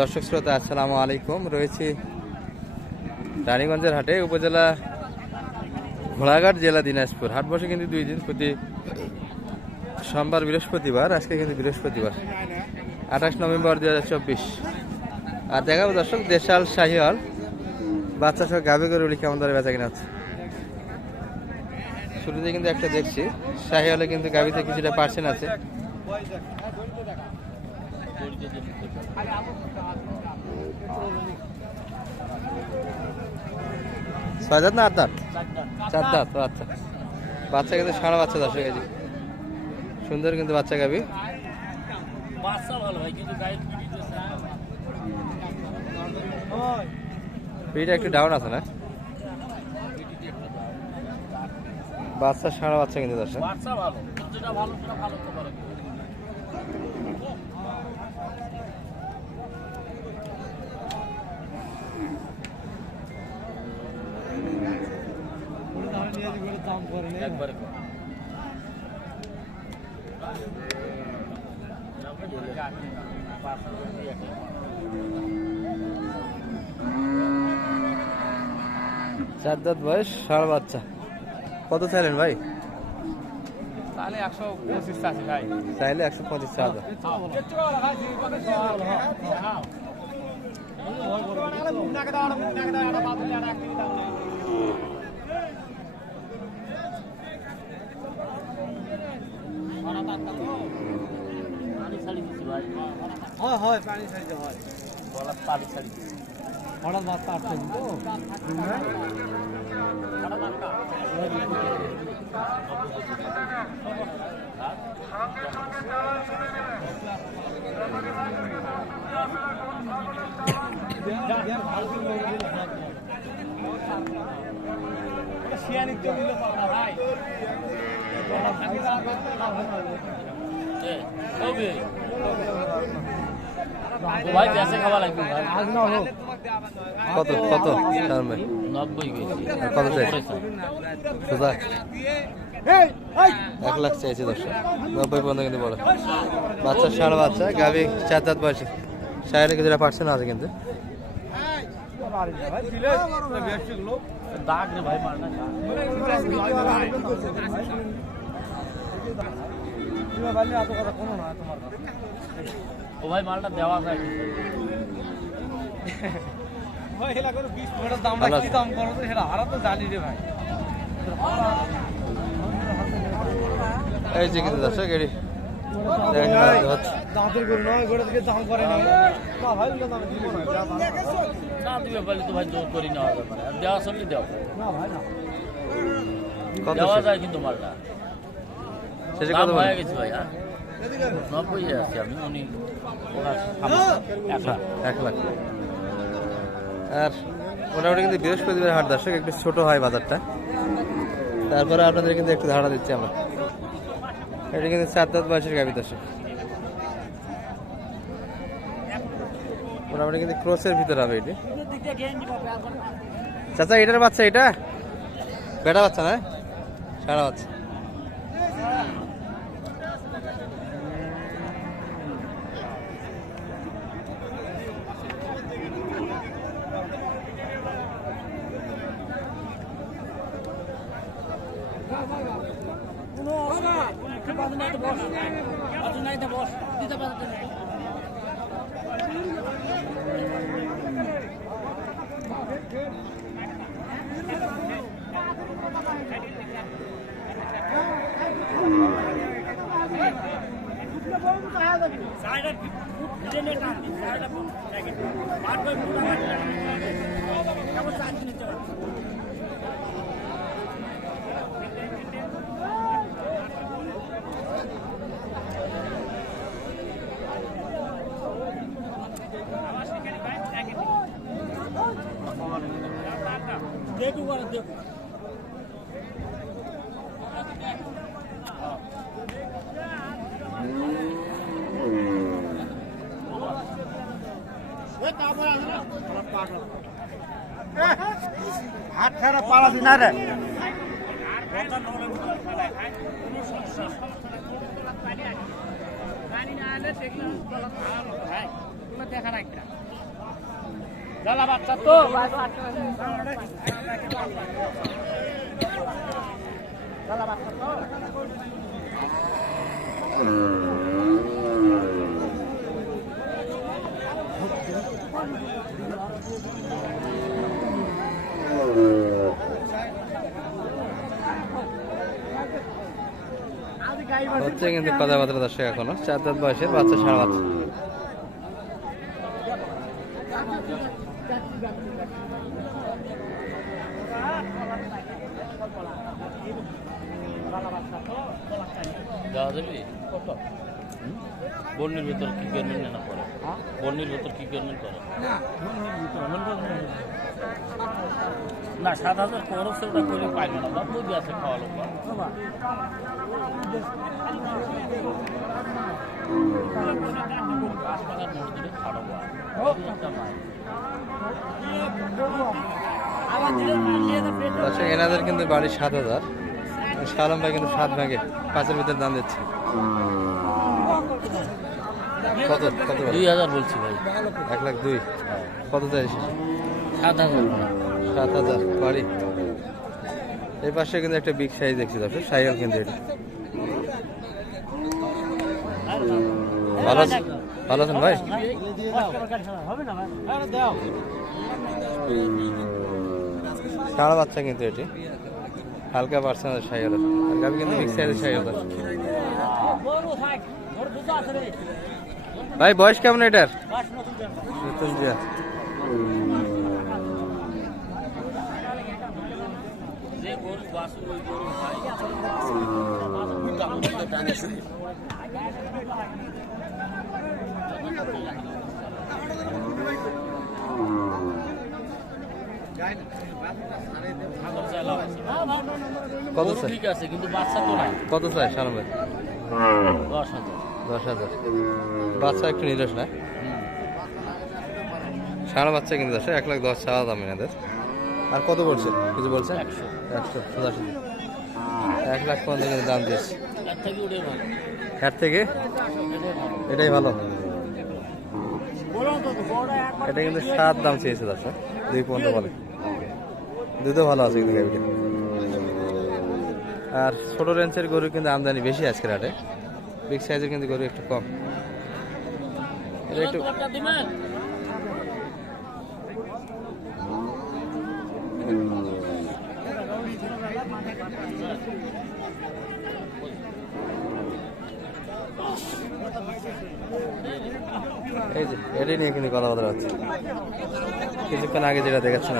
দর্শক শ্রোতা, আসসালামু আলাইকুম। রয়েছি রানীগঞ্জের হাটে, উপজেলা ঘোড়াঘাট জেলা দিনাজপুর। হাট বসে কিন্তু দুই দিন প্রতি সোমবার, বৃহস্পতিবার, আজকে কিন্তু বৃহস্পতিবার, আঠাশ নভেম্বর দু হাজার চব্বিশ। আর দেখাবো দর্শক, দেশাল শাহিওয়াল, বাচ্চা গাবে করে উলি কেমন ধরে বেচা কিনা হচ্ছে? শুরুতে কিন্তু একটা দেখছি, শাহিওয়ালে কিন্তু গাবিতে কিছুটা পার্সেন্ট আছে। ছয় দাঁত না আট দাঁত চার দাঁত আচ্ছা। বাচ্চা কিন্তু সারা বাচ্চা দশ কেজি। সুন্দর কিন্তু বাচ্চা গাবি। পিঠটা একটু ডাউন আছে না? বাচ্চা সারা বাচ্চা কিন্তু দশ বাচ্চা ভালো যেটা ভালো সেটা ভালো একবারে কম। চার দাঁত বয়স সারা বাচ্চা। কত চাইলেন ভাই? তাহলে একশো পঁচিশ চাষি ভাই। চাইলে একশো পঁচিশ চার দাঁত হয়। হয় পানি সাইজে হয়। হঠাৎ বাচ্চা আটকে তো? শিয়ানিক জমিলে ভাই। ভাই গ্যাসে খাওয়া লাগবে না কত কত এক লাখ চাইছে দর্শক নব্বই পর্যন্ত কিন্তু বড়। বাচ্চা সারা বাচ্চা, গাভি চার দাঁত বয়সে। সাইডে কিছুটা পার্সেন্ট আছে কিন্তু। দাগ রে ভাই মারনা ও ভাই মালটা দেওয়া যায়। ভালো আছে। এই যে কিন্তু দর্শক এটি দেখেন হচ্ছে। দাঁতের গরু নয় গরু থেকে দাম করে না না ভাই ওগুলো দাম দিব না যা দাম। না দিবে বলে তো ভাই জোর করি না। দেওয়া চললে দেওয়া না ভাই না। দেওয়া যায় কিন্তু মালটা। শেষে কত হয়ে গেছে ভাই হ্যাঁ নব্বই আছি আমি উনি এক লাখ এক লাখ। আর মোটামুটি কিন্তু বৃহস্পতিবার হাট দর্শক একটু ছোট হয় বাজারটা। তারপরে আপনাদের কিন্তু একটু ধারণা দিচ্ছি আমরা। এটা কিন্তু চার দাঁত বয়সের গাভি দর্শক। মোটামুটি কিন্তু ক্রসের ভিতরে হবে এটি। চাচা এটার বাচ্চা এটা? বেটা বাচ্চা না? সারা বাচ্চা। সাইডে ফুট ফুট দিলে টান সাইডে ফুট লাগে বাই ফুট আমার হাত ছাড়া পালা দিন রে দেখা রাখবে গালা বাচ্চা তো হচ্ছে কিন্তু কথাবার্তা দর্শক এখনও। চার চার বয়সের বাচ্চা সাড়ে বাচ্চা। বন্যের ভেতর কি পেমেন্ট না করে বন্যের ভেতর কি পেমেন্ট করে? না সাত হাজার খরচ ওটা করে পাইবে না। বা বুঝে আছে খাওয়া লোক পাঁচ টাকার নোট দিলে খাওয়াবো একটা এনাদের কিন্তু বাড়ি সাত হাজার। সালাম ভাই কিন্তু সাত ভাগে পাঁচের ভিতরে দাম দিচ্ছে। কত কত দুই হাজার বলছি ভাই। এক লাখ দুই। কত চাইছিস সাত হাজার। সাত হাজার বাড়ি। এই পাশে কিন্তু একটা বিগ সাইজ দেখছি দর্শক সাইকেল কিন্তু এটা। ভালো ভালো আছেন ভাই? সারা বাচ্চা কিন্তু এটি। হালকা পার্সেন্টের সাইকেল গাবি কিন্তু বিগ সাইজের সাইকেল ভাই বয়স কেমন এটার কত চাই ঠিক আছে কিন্তু বাচ্চা কত চাই সালাম ভাই দশ হাজার দশ হাজার। বাচ্চা একটু নিরস না? সারা বাচ্চা কিন্তু দশ এক লাখ দশ চাওয়া দাম এনাদের। আর কত বলছে? কিছু বলছে? একশো। একশো এক লাখ পর্যন্ত কিন্তু দাম দিয়েছে। এর থেকে ভালো। এটাই ভালো। এটা কিন্তু সাত দাম চেয়েছে দর্শক। দুই পনেরো বলে। দুধও ভালো আছে কিন্তু গাড়িটা আর ছোট রেঞ্জের গরু কিন্তু আমদানি বেশি আজকের হাটে। বিগ সাইজের কিন্তু গরু একটু কম। এটা একটু এই যে এটাই নিয়ে কিন্তু কথাবার্তা হচ্ছে। কিছুক্ষণ আগে যেটা দেখাচ্ছেন।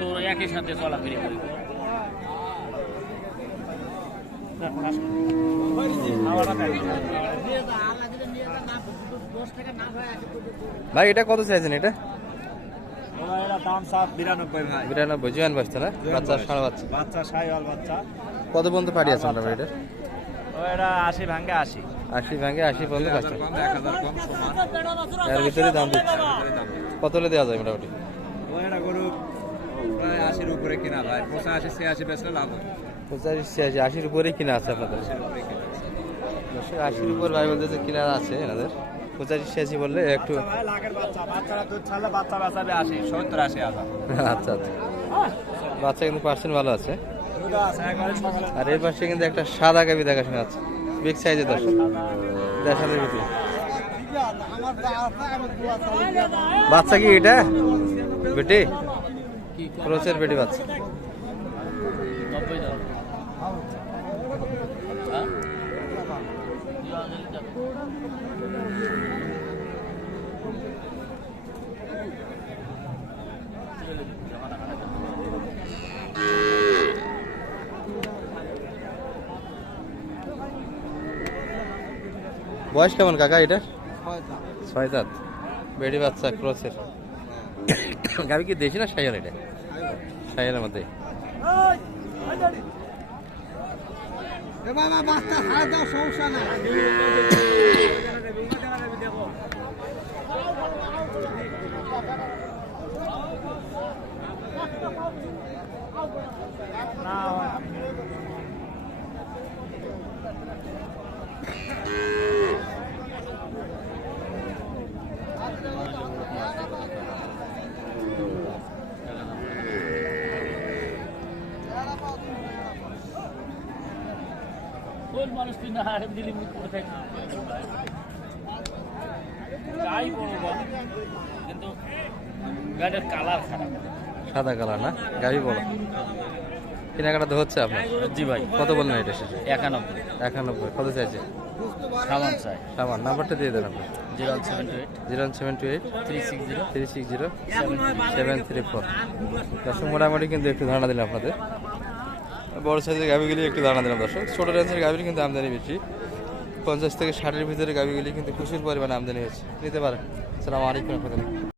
তো একই সাথে চলাফেরি ভাই এটা কত চাইছেন এটা? বিরানব্বই জোয়ান বাচ্চা না? বাচ্চা সাড়ে বাচ্চা। বাচ্চা সাইওয়াল বাচ্চা। কত পর্যন্ত আছেন আপনার এটা? এটা আশি ভাঙ্গে আশি। আশি ভাঙে আশি পর্যন্ত এর ভিতরে দাম দিচ্ছে। কত হলে দেওয়া যায় মোটামুটি? ও গরু প্রায় আশির উপরে কিনা ভাই। পঁচাশি ছিয়াশি বেচলে লাভ হয়। পঁচাশি ছিয়াশি আশির উপরেই কিনা আছে আপনাদের। আশির উপরে উপর ভাই বলতে যে কিনা আছে এনাদের। পঁচাশি ছিয়াশি বললে একটু আচ্ছা আচ্ছা। বাচ্চা কিন্তু পার্সেন্ট ভালো আছে। আর এর পাশে কিন্তু একটা সাদা গাবি দেখাশোনা আছে বিগ সাইজের ভিতরে বাচ্চা কি এটা? বেটি? ক্রোচের বেটি বাচ্চা নব্বই দাও হ্যাঁ দুই হাজারই যাবে। বয়স কেমন কাকা এটা? ছয় দাঁত বেড়ি বাচ্চা ক্রসের গাবি কি দেশি না সাইয়াল এটা? সাইয়ালের মধ্যে। সমস্যা নাই। কোন মানুষ তুই না দিলি মুখ করে থাকি যাই বড় বল। কিন্তু গাড়ির কালার খারাপ। সাদা কালার না? গাড়ি বড়। কেনাকাটা তো হচ্ছে আপনার? জি ভাই। কত বললেন এটা শেষে? একানব্বই। একানব্বই। কত চাইছে? সামান চাই। সামান নাম্বারটা দিয়ে দেন আপনি zero seven two eight. Zero seven two eight. Three six zero. Three six zero. Seven three four. দর্শক মোটামুটি কিন্তু একটু ধারণা দিলাম আপনাদের। বড় সাইজের গাভিগুলি একটু দানা দিলাম দর্শক। ছোটো রেঞ্জের গাভির কিন্তু আমদানি বেশি। পঞ্চাশ থেকে ষাটের ভিতরে গাভিগুলি কিন্তু প্রচুর পরিমাণে আমদানি হয়েছে নিতে পারেন। সালাম আলাইকুম রহমতুল্লাহ।